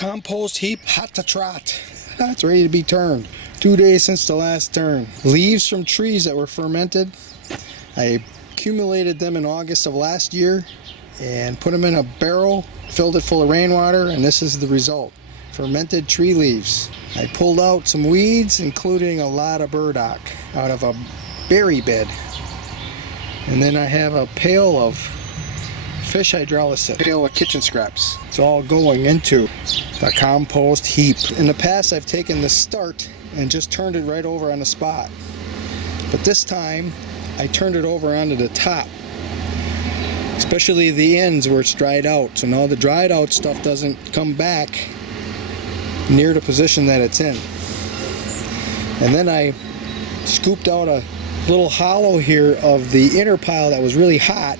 compost heap hot to trot. It's ready to be turned. 2 days since the last turn. Leaves from trees that were fermented. I accumulated them in August of last year and put them in a barrel, filled it full of rainwater, and this is the result. Fermented tree leaves. I pulled out some weeds, including a lot of burdock, out of a berry bed. And then I have a pail of fish hydrolysis, pail of kitchen scraps. It's all going into the compost heap. In the past, I've taken the start and just turned it right over on the spot. But this time, I turned it over onto the top, especially the ends where it's dried out. So now the dried out stuff doesn't come back near the position that it's in. And then I scooped out a little hollow here of the inner pile that was really hot,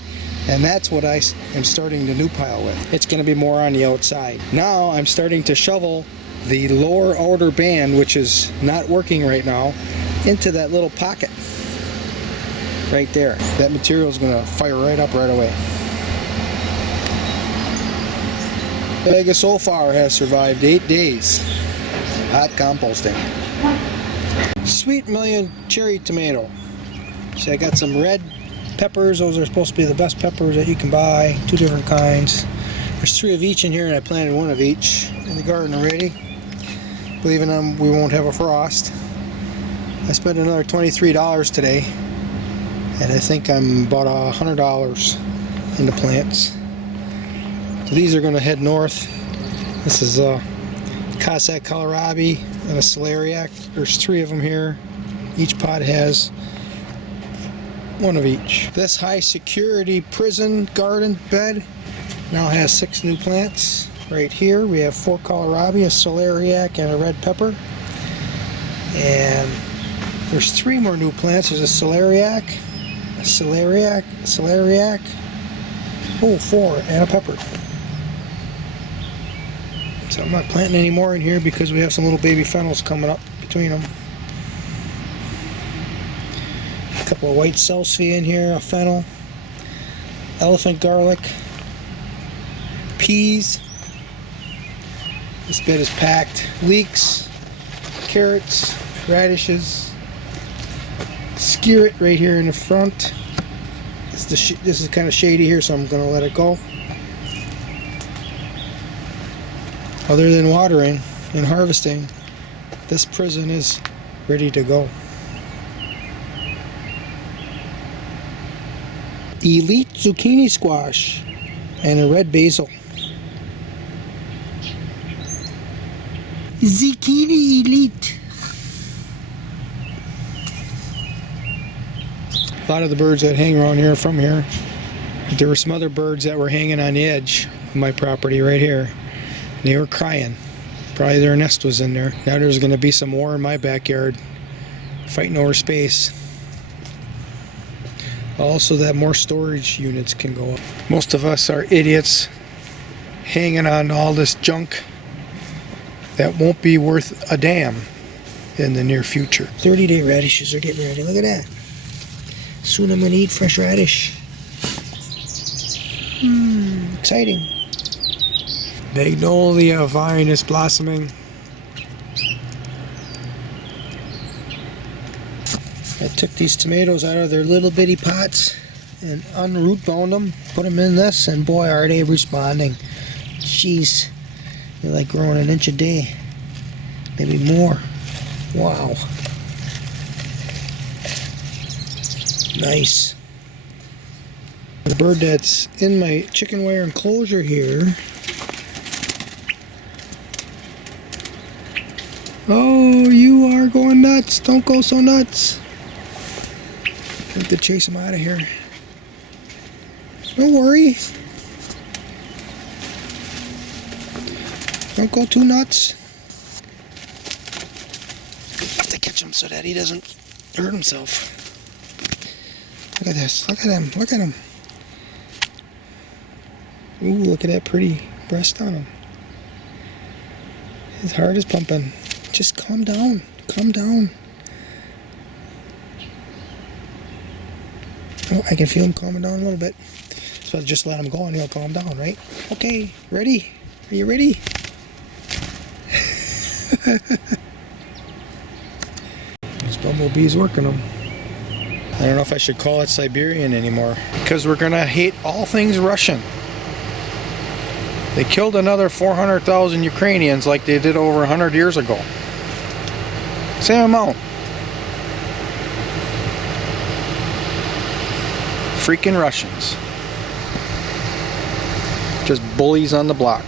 and that's what I am starting the new pile with. It's going to be more on the outside. Now I'm starting to shovel the lower outer band, which is not working right now, into that little pocket right there. That material is going to fire right up right away. Bag so far has survived 8 days. Hot composting. Sweet Million cherry tomato. See, I got some red peppers. Those are supposed to be the best peppers that you can buy. 2 different kinds. There's 3 of each in here, and I planted 1 of each in the garden already. Believing them, we won't have a frost. I spent another $23 today, and I think I'm about $100 into plants. So these are going to head north. This is Cossack kohlrabi and a celeriac. There's 3 of them here. Each pot has 1 of each. This high security prison garden bed now has 6 new plants. Right here we have 4 kohlrabi, a celeriac, and a red pepper. And there's 3 more new plants. There's a celeriac, a celeriac, a celeriac. Oh, 4, and a pepper. So I'm not planting any more in here because we have some little baby fennels coming up between them. A couple of white salsify in here, a fennel, elephant garlic, peas. This bed is packed. Leeks, carrots, radishes, skirret right here in the front. This is kind of shady here, so I'm going to let it go. Other than watering and harvesting, this prison is ready to go. Elite zucchini squash and a red basil. Zucchini elite. A lot of the birds that hang around here are from here. There were some other birds that were hanging on the edge of my property right here. They were crying. Probably their nest was in there. Now there's going to be some more in my backyard, fighting over space. Also, that more storage units can go up. Most of us are idiots hanging on to all this junk that won't be worth a damn in the near future. 30-day radishes are getting ready. Look at that. Soon I'm going to eat fresh radish. Exciting. Magnolia vine is blossoming. I took these tomatoes out of their little bitty pots and unroot bound them, put them in this, and boy are they responding. Jeez, they're like growing an inch a day, maybe more. Wow. Nice. The bird that's in my chicken wire enclosure here. Oh, you are going nuts. Don't go so nuts. I have to chase him out of here. Don't worry. Don't go too nuts. I have to catch him so that he doesn't hurt himself. Look at this. Look at him. Look at him. Ooh, look at that pretty breast on him. His heart is pumping. Just calm down. Calm down. Oh, I can feel him calming down a little bit. So I'll just let him go and he'll calm down, right? Okay, ready? Are you ready? These bumblebees working them. I don't know if I should call it Siberian anymore, because we're gonna hate all things Russian. They killed another 400,000 Ukrainians like they did over 100 years ago. Same amount. Freaking Russians. Just bullies on the block.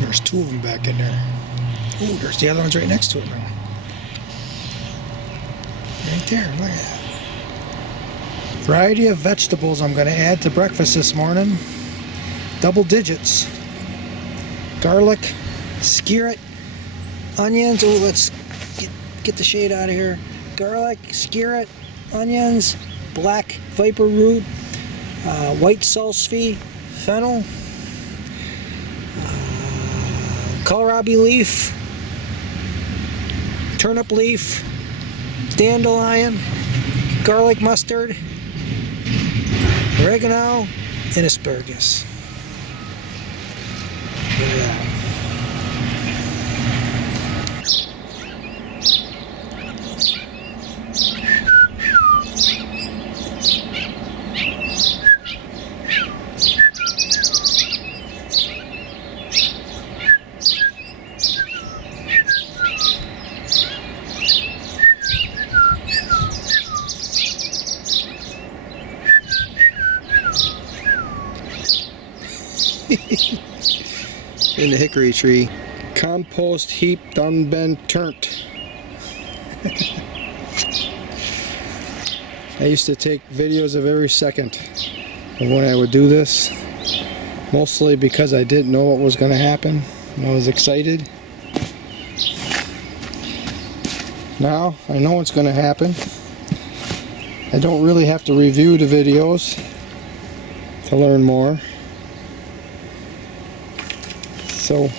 There's two of them back in there. Ooh, there's the other one's right next to it now. Right there, look at that. Variety of vegetables I'm going to add to breakfast this morning. Double digits. Garlic, skillet, onions. Oh, let's get the shade out of here. Garlic, skillet, onions, black viper root, white salsify, fennel, kohlrabi leaf, turnip leaf, dandelion, garlic mustard, oregano, and asparagus. Look at that. In the hickory tree. Compost heap done been turnt. I used to take videos of every second of when I would do this, mostly because I didn't know what was going to happen and I was excited. Now I know what's going to happen. I don't really have to review the videos to learn more. So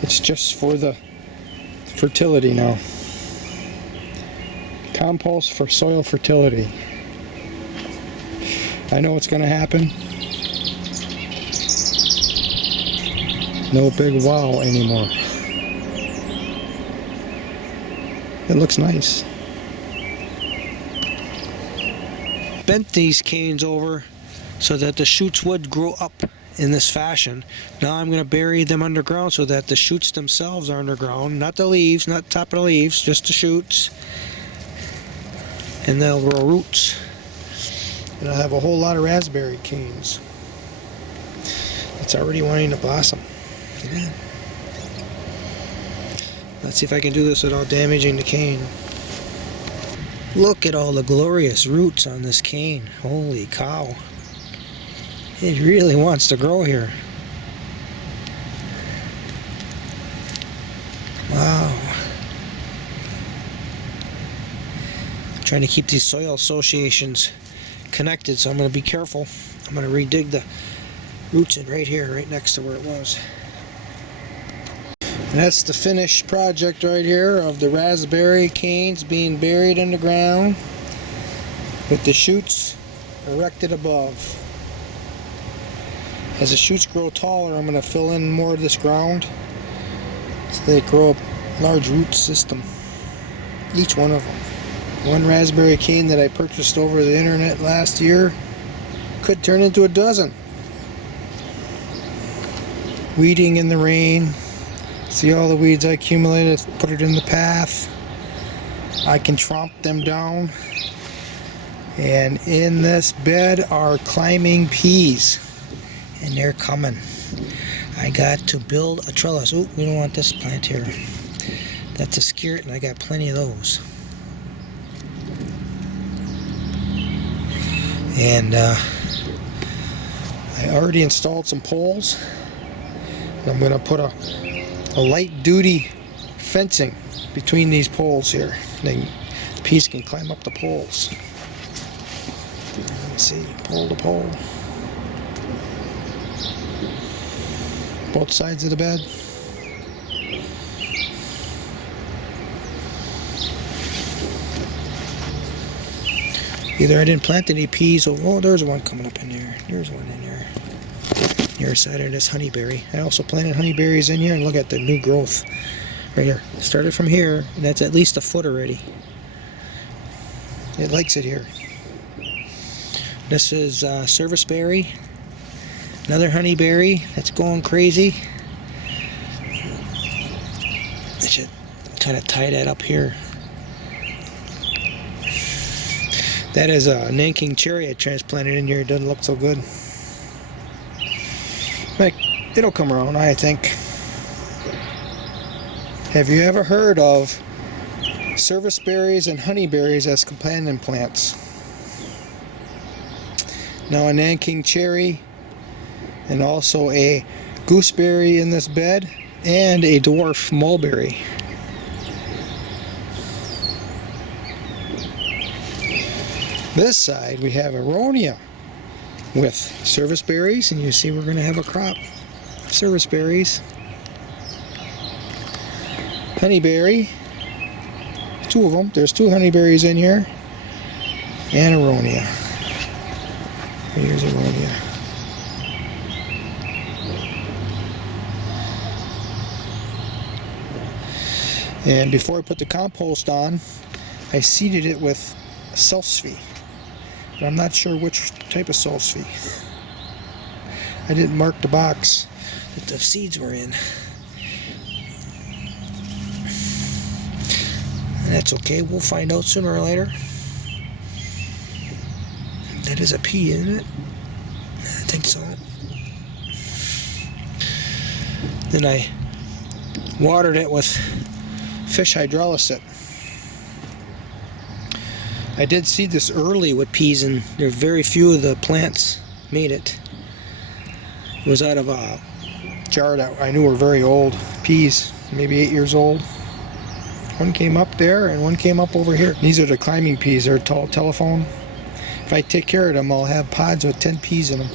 it's just for the fertility now. Compost for soil fertility. I know what's going to happen. No big wow anymore. It looks nice. Bent these canes over so that the shoots would grow up in this fashion. Now I'm going to bury them underground so that the shoots themselves are underground, not the leaves, not the top of the leaves, just the shoots, and they'll grow roots, and I'll have a whole lot of raspberry canes. It's already wanting to blossom. Yeah. Let's see if I can do this without damaging the cane. Look at all the glorious roots on this cane. Holy cow. It really wants to grow here. Wow. I'm trying to keep these soil associations connected, so I'm going to be careful. I'm going to redig the roots in right here, right next to where it was. And that's the finished project right here of the raspberry canes being buried in the ground with the shoots erected above. As the shoots grow taller, I'm going to fill in more of this ground so they grow a large root system. Each one of them. One raspberry cane that I purchased over the internet last year could turn into a dozen. Weeding in the rain. See all the weeds I accumulated, put it in the path. I can tromp them down. And in this bed are climbing peas. And they're coming. I got to build a trellis. Oh, we don't want this plant here. That's a skillet, and I got plenty of those. And I already installed some poles I'm going to put a light duty fencing between these poles here. Then the peas can climb up the poles. Let's see, pole to pole. Both sides of the bed. Either I didn't plant any peas, or oh, there's one coming up in there. There's one in there. Near side of this honeyberry. I also planted honeyberries in here, and look at the new growth right here. Started from here, and that's at least a foot already. It likes it here. This is serviceberry. Another honeyberry that's going crazy. I should kind of tie that up here. That is a Nanking cherry I transplanted in here. It doesn't look so good. But it'll come around, I think. Have you ever heard of serviceberries and honeyberries as companion plants? Now a Nanking cherry, and also a gooseberry in this bed, and a dwarf mulberry. This side we have aronia with serviceberries, and you see we're going to have a crop of serviceberries. Honeyberry, two of them. There's two honeyberries in here, and aronia. Here's aronia. And before I put the compost on, I seeded it with salsify. But I'm not sure which type of salsify. I didn't mark the box that the seeds were in. And that's okay, we'll find out sooner or later. That is a pea, isn't it? I think so. Then I watered it with fish hydrolysis. I did seed this early with peas, and there are very few of the plants made it. It was out of a jar that I knew were very old peas, maybe 8 years old. One came up there and one came up over here. These are the climbing peas. They're tall telephone. If I take care of them, I'll have pods with 10 peas in them.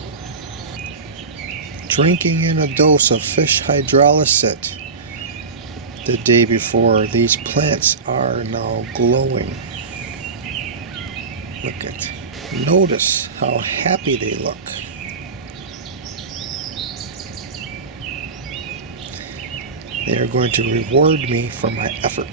Drinking in a dose of fish hydrolysis the day before. These plants are now glowing. Look at, notice how happy they look. They are going to reward me for my effort.